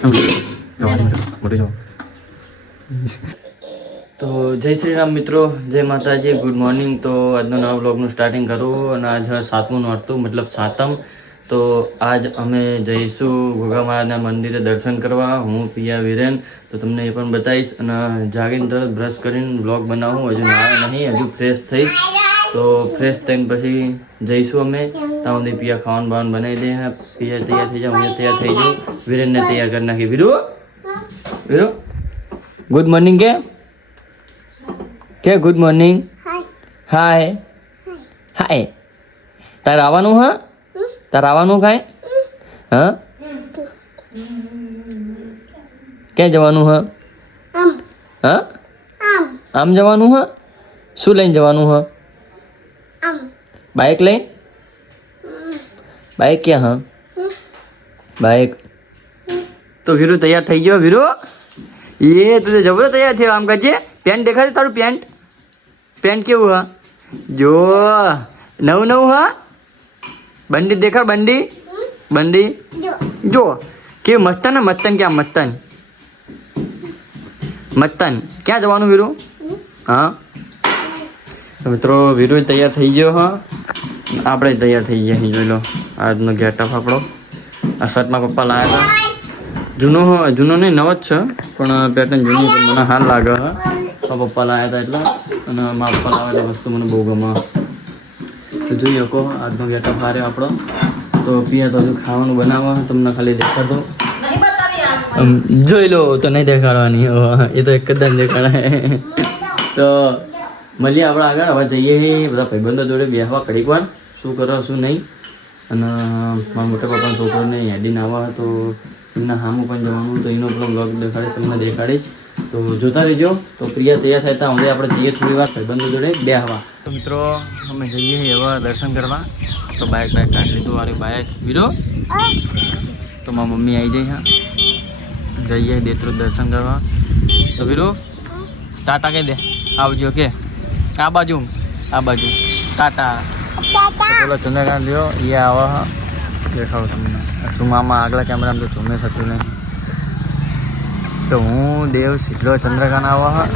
તો જય શ્રી રામ મિત્રો, જય માતાજી ગુડ મોર્નિંગ તો આજનો નવા બ્લોગનું સ્ટાર્ટિંગ કરું અને આજ સાતમું નોરતું, મતલબ સાતમ. તો આજ અમે જઈશું ગોગા મહારાજના મંદિરે દર્શન કરવા. હું, પિયા, વિરેન. તો તમને એ પણ બતાવીશ અને જાગીને તરત બ્રશ કરીને બ્લોગ બનાવું. હજુ નાવા નહીં, હજુ ફ્રેશ થઈશ તો ફ્રેશ થઈને પછી જઈશું અમે ત્યાં સુધી પિયા ખાવાનું બાવાનું બનાવી દે હા પિયા તૈયાર થઈ જાવ હું તૈયાર થઈ જાઉં વિરેનને તૈયાર કરી નાખી વીરુ વીરુ ગુડ મોર્નિંગ કે કે ગુડ મોર્નિંગ હાય હાય તારે આવવાનું હા તારે આવવાનું કાંઈ હા ક્યાં જવાનું હા હા આમ જવાનું હા શું લઈને જવાનું હા બાઇક લઈ? બાઇક ક્યાં, હા? બાઇક તો વીરુ તૈયાર થઈ ગયો, વીરુ? એ તું જબરો તૈયાર થયો આમ કરજે. પેન્ટ દેખાડે તારું પેન્ટ. પેન્ટ કેવું, હા? જો, નવું નવું, હા? બંડી દેખાડ, બંડી. બંડી. જો, કેવું મસ્તન ને મસ્તન ક્યાં, મસ્તન? મસ્તન. ક્યાં જવાનું, વીરુ? હા? મિત્રો વીરુ તૈયાર થઈ ગયો, હા? આપણે તૈયાર થઈ ગયા છીએ, જોઈ લો. આજનો ગેટઅપ આપણો. આ શર્ટમાં પપ્પા લાવ્યા હતા. જૂનો જૂનો નહીં, નવો જ છે, પણ પેટર્ન જૂની મને હાલ લાગે હા પપ્પા લાવ્યા હતા એટલે. અને મારા પપ્પા લાવેલા વસ્તુ મને બહુ ગમે. તો જોઈ શકો આજનો ગેટઅપ હાર્યો આપણો. તો પિયા તો ખાવાનું બનાવવા, તમને ખાલી દેખાડો જોઈ લો, તો નહીં દેખાડવાની. એ તો એક જ દેખાડે. તો મળીએ આપણે આગળ. હવે જઈએ બધા ભાઈબંધો જોડે બેસવા કડીક વાર. શું કરો, શું નહીં. અને, મારા મોટા પપ્પાના છોકરોને હેડીને આવવા તો એમના સામું પણ જવાનું, તો એનો પણ બ્લોગ દેખાડે, તમને દેખાડીશ. તો જોતા રહેજો. તો પ્રિયા તૈયાર થાય ત્યાં હવે આપણે જઈએ થોડી વાર ભાઈબંધો જોડે બેસવા તો મિત્રો, અમે જઈએ એવા દર્શન કરવા. તો બાઇક બાઇક કાઢી લીધું મારી બાઇક વીરો? તો મારા મમ્મી આવી જાય હા. જઈએ દેતરું દર્શન કરવા. તો વીરો, ટાટા કહી દે. આવજો કે આ બાજુ આ બાજુ ટાટા તો પેલો ચંદ્રકાંત લ્યો એ આવો હા દેખાડું તમને ઝુમામાં આગલા કેમેરામાં તો ઝુમે થતું નહીં તો હું દેવ સીધો ચંદ્રકાંત આવો હા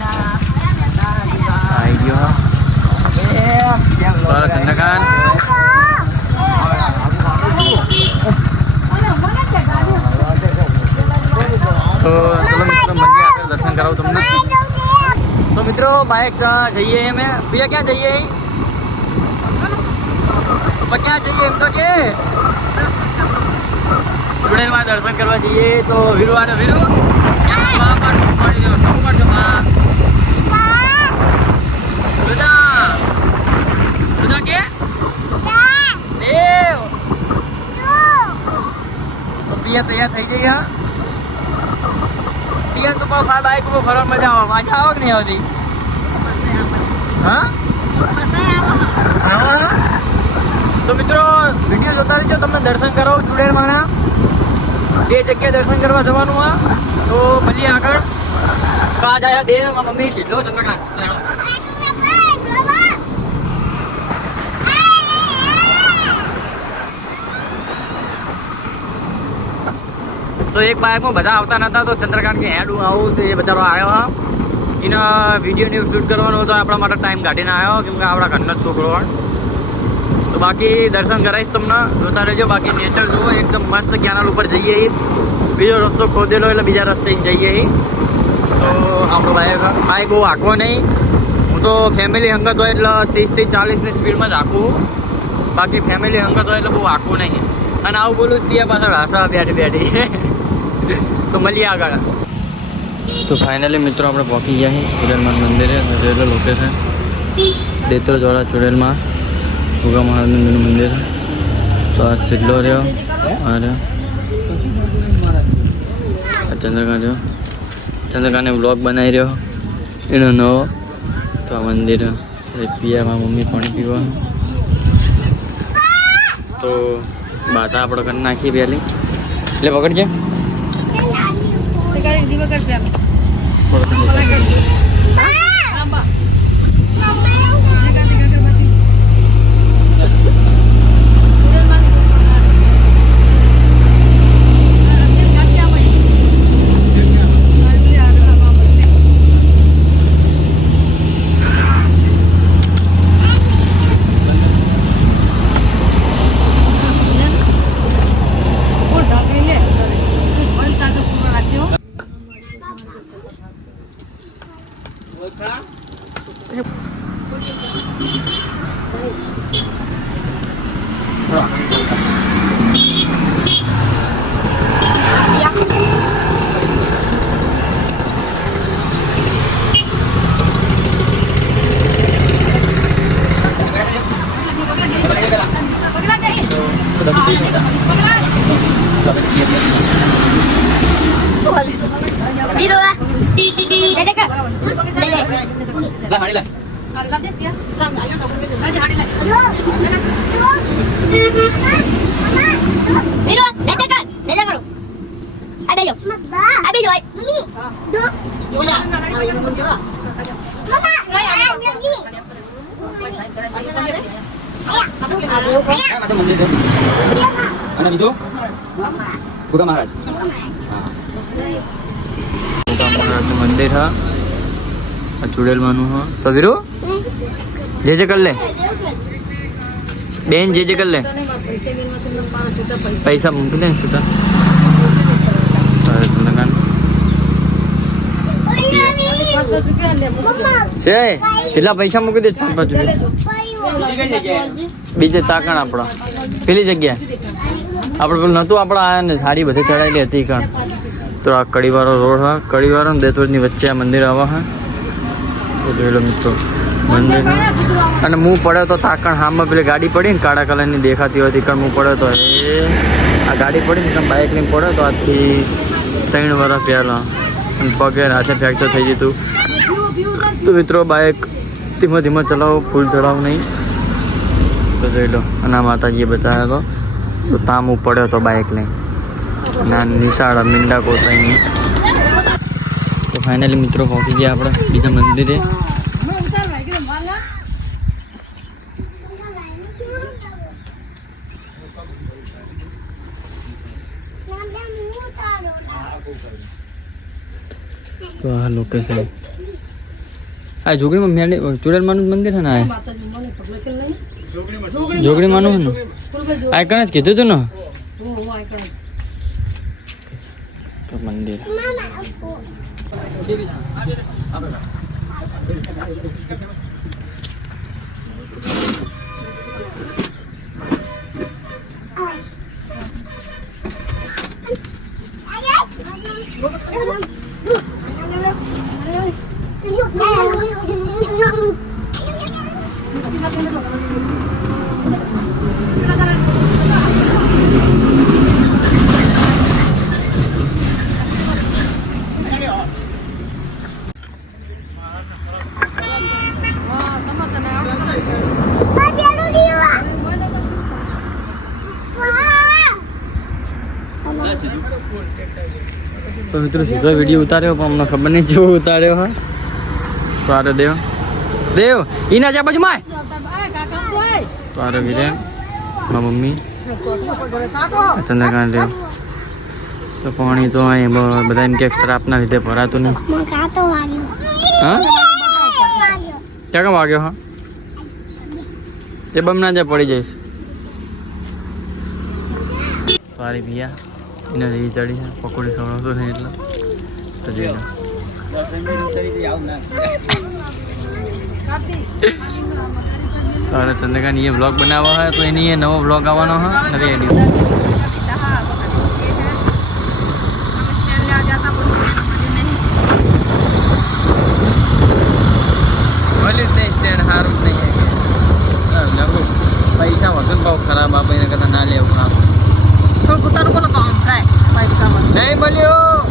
આવી ગયો હા બોલો ચંદ્રકાંત તો ચલો મિત્રો મંદિર આગળ દર્શન કરાવું તમને તો મિત્રો બાઇક જઈએ અમે ભૈયા, ક્યાં જઈએ ક્યાં જઈએ એમ તો કે? ચુડેલમાં દર્શન કરવા જઈએ તો વીરુ અને વીરુ? તૈયાર થઈ ગઈ હા. પિયા તો પણ બાઇક ઉપર ફરવા મજા આવે. મજા આવે કે નહીં આવતી. હા? તો મિત્રો વીડિયો જોતા રહેજો. તમને દર્શન કરો ચુડેર માણા જે જગ્યાએ દર્શન કરવા જવાનું આ. તો મળીએ આગળ. કા જાય દે મમ્મી સીધો ચંદ્રકાંત. તો એક બાઇકમાં બધા આવતા નતા તો ચંદ્રકાંત કે હેડ હું આવું તો એ બચારો આવ્યો હા. એને વીડિયો ને શૂટ કરવાનો હતો આપણા માટે ટાઈમ કાઢીને આવ્યો, કેમ કે આપણા ઘરનો જ છોકરો તો બાકી દર્શન કરાવીશ તમને, જોતા રહેજો. બાકી નેચર જુઓ, એકદમ મસ્ત કેનાલ ઉપર જઈએ. બીજો રસ્તો ખોદેલો એટલે બીજા રસ્તે જઈએ. તો આપણો ભાઈ બાઇક બહુ આંકવો નહીં. હું તો ફેમિલી હંગત હોય એટલે ત્રીસથી ચાલીસની સ્પીડમાં જ આંકું બાકી ફેમિલી હંગત હોય એટલે બહુ આંકવું નહીં. અને આવું બોલું ત્યાં પાછળ હાસા બેઠી બેઠી. તો મળીએ આગળ. તો ફાઇનલી મિત્રો આપણે પહોંચી ગયા છીએ ચુડેલમાં મંદિરે. જોયેલો લોકેશન દેત્રો જોડા ચુડેલમાં ભૂગા મહારાજનું મંદિર. તો આ સિદ્ધો રહ્યો. આ ચંદ્રકાંત રહ્યો. ચંદ્રકાંતને બ્લોગ બનાવી રહ્યો. એનો નવો. તો આ મંદિર એ પિયામાં મમ્મી પાણી પીવા. તો બાટા આપણે કરી નાખીએ પહેલી. એટલે પકડજે. લા Miro, મંદિર મહારાજનું હા આ ચુડેલમાંનું હા તો વીરુ જે જે કર લે બેન જે જે કર લે. પૈસા મૂકી ને છૂટા. છે? છેલ્લા પૈસા મૂકી દે પાંચ પાંચ રૂપિયા. બીજી તાકણ આપણા. પેલી જગ્યા આપણે પેલું નહોતું આપણે આયા ને સાડી બધી ચડાયેલી હતી કણ તો આ કડીવાળો રોડ હા કડીવાળો ને દેતવડની વચ્ચે આ મંદિર આવા હા. તો જોઈ લો મિત્રો. મંદિર. અને હું પડ્યો તો તાકણ હામાં પેલી ગાડી પડી ને કાળા કલરની દેખાતી હતી કણ હું પડ્યો તો એ આ ગાડી પડી ને બાઇક લઈને પડ્યો તો આજથી ત્રણ વર્ષ પહેલાં. અને પગે હાથે ફ્રેક્ચર થઈ જતું તો મિત્રો બાઇક ધીમે ધીમે ચલાવો ફૂલ ચલાવો નહીં. તો જોઈ લો અને આ માતાજીએ બતાવ્યો હતો તો તામ હું પડ્યો હતો બાઇક લઈને. અને નિશાળા નિશાળ મીંડા કોસાઈની તો ફાઇનલી મિત્રો પહોંચી ગયા આપણે બીજા મંદિરે. તો આ લોકેશન આ જોગણીમાં મેળે ચુડેલમાનું મંદિર છે ને આ? જોગણીમાંનું ને? આ કણે જ કીધું તું ને? મંદિર તો મિત્રો, સીધો વીડિયો ઉતાર્યો, પણ અમને ખબર નહીં જેવો ઉતાર્યો, હા. તો દેવ. દેવ, ઈના જા બાજુ માય. તો આરે વિરે. મા મમ્મી. ચંદ્રકાંત દેવ. તો પાણી તો અહીં બધા એમ કે શ્રાપના લીધે ભરાતું નહીં. હા? ક્યાં કેમ વાગ્યો, હા? એ બમના જ પડી જઈશ. તારી ભૈયા. એને રહી ચડી છે પકોડી ખવડાવતો નહીં એટલે. તો હવે ચંદ્રકાંત એ બ્લોગ બનાવવા હોય તો એની એ નવો બ્લોગ આવવાનો હોય નવી આઈડી મળ્યું જ નહીં સ્ટેન્ડ સારું નહીં નવું. પૈસા વગર બહુ ખરાબ આપે એના કરતાં ના લેવું. કામ નહીં મળ્યો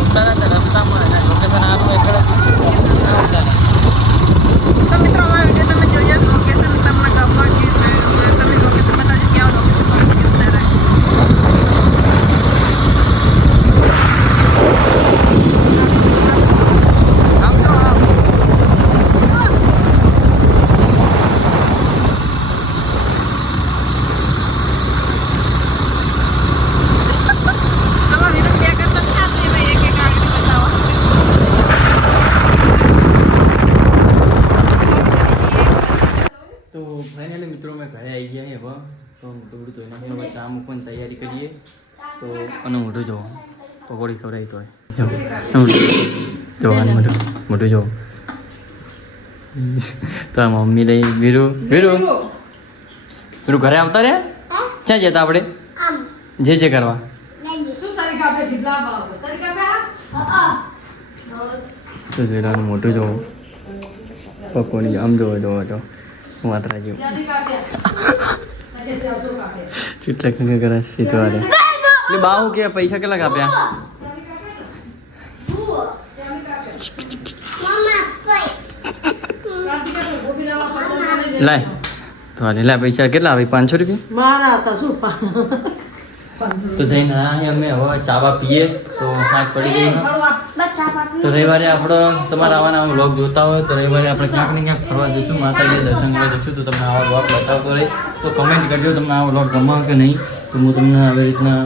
ઉતારા તો રસ્તામાં એના લોકેશન આપો એટલે આમ તો આમ તો ફાઇનલી મિત્રો અમે ઘરે આવી ગયા હવે. તો થોડું ધોઈ નાખીને હવે ચા મૂકવાની તૈયારી કરીએ. તો અને મોઢું જોવો પકોડી ખવડાવી તો જોવાનું મોઢું. મોઢું. જોવો તો મમ્મી લઈ વીરુ વીરુ. વીરુ ઘરે આવતા રે ક્યાં જતા આપણે? જે જે કરવા. મોટું જોવો પકોડી આમ જોવો જોવો તો હું વાતરા જેવું કેટલા કંઈ કરે સીધો આરે એટલે બાહુ કે પૈસા કેટલા કાપ્યા લાય તો આ લે પૈસા કેટલા આવે? પાંચસો રૂપિયા? મારા હતા શું તો જઈને અમે હવે ચાવા પીએ તો હાથ પડી ગઈ. તો રવિવારે આપણો તમારા આવાના વ્લોગ જોતા હોય તો રવિવારે આપણે ક્યાંક ને ક્યાંક ફરવા જઈશું. માતાજી દર્શન કરવા જઈશું તો તમને આવા વ્લોગ બતાવતો રહી તો કમેન્ટ કરજો તમને આવો વ્લોગ ગમો કે નહીં. તો હું તમને આવી રીતના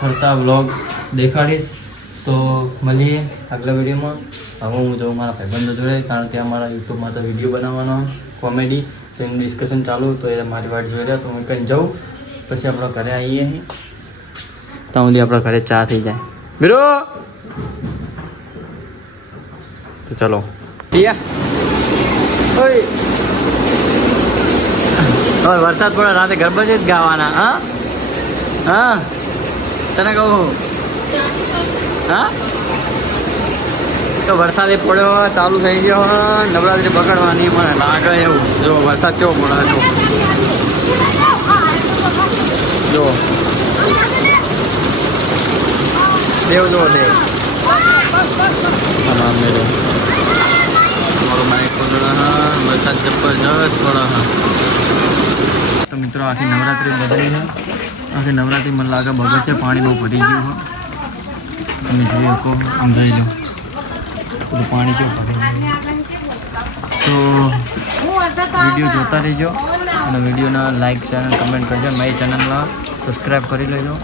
ફરતા વ્લોગ દેખાડીશ. તો મળીએ આગલા વિડીયોમાં. હવે હું જાઉં મારા ભાઈબંધો જોડે, કારણ કે અમારા યુટ્યુબમાં તો વીડિયો બનાવવાનો કોમેડી તો એનું ડિસ્કશન ચાલુ તો એ મારી વાટ જોઈ રહ્યા. તો હું કંઈ જાઉં. પછી આપણે ઘરે આવીએ ત્યાં સુધી આપણા ઘરે ચા થઈ જાય. બીરો તો ચલો. હવે વરસાદ પડે, રાતે ગરબા જ ગાવાના, હા? હા? તને કહું હા. તો વરસાદ પડ્યો, ચાલુ થઈ ગયો નવરાત્રી પકડવાની મને લાગે એવું. જો, વરસાદ કેવો પડે, જો. જો. દેવ જો, દેવ. આમાં મેળો વરસાદ હા. તો મિત્રો, આખી નવરાત્રી બદલી છે. આખી નવરાત્રી મને લાગે બગડ છે પાણી બહુ ભરી ગયું તમે જોઈ શકો, આમ જોઈ લો. પાણી કેવું ભરી તો વીડિયો જોતા રહેજો. અને વિડીયોના લાઇક શેર અને કમેન્ટ કરજો. મારી ચેનલમાં સબસ્ક્રાઈબ કરી લેજો.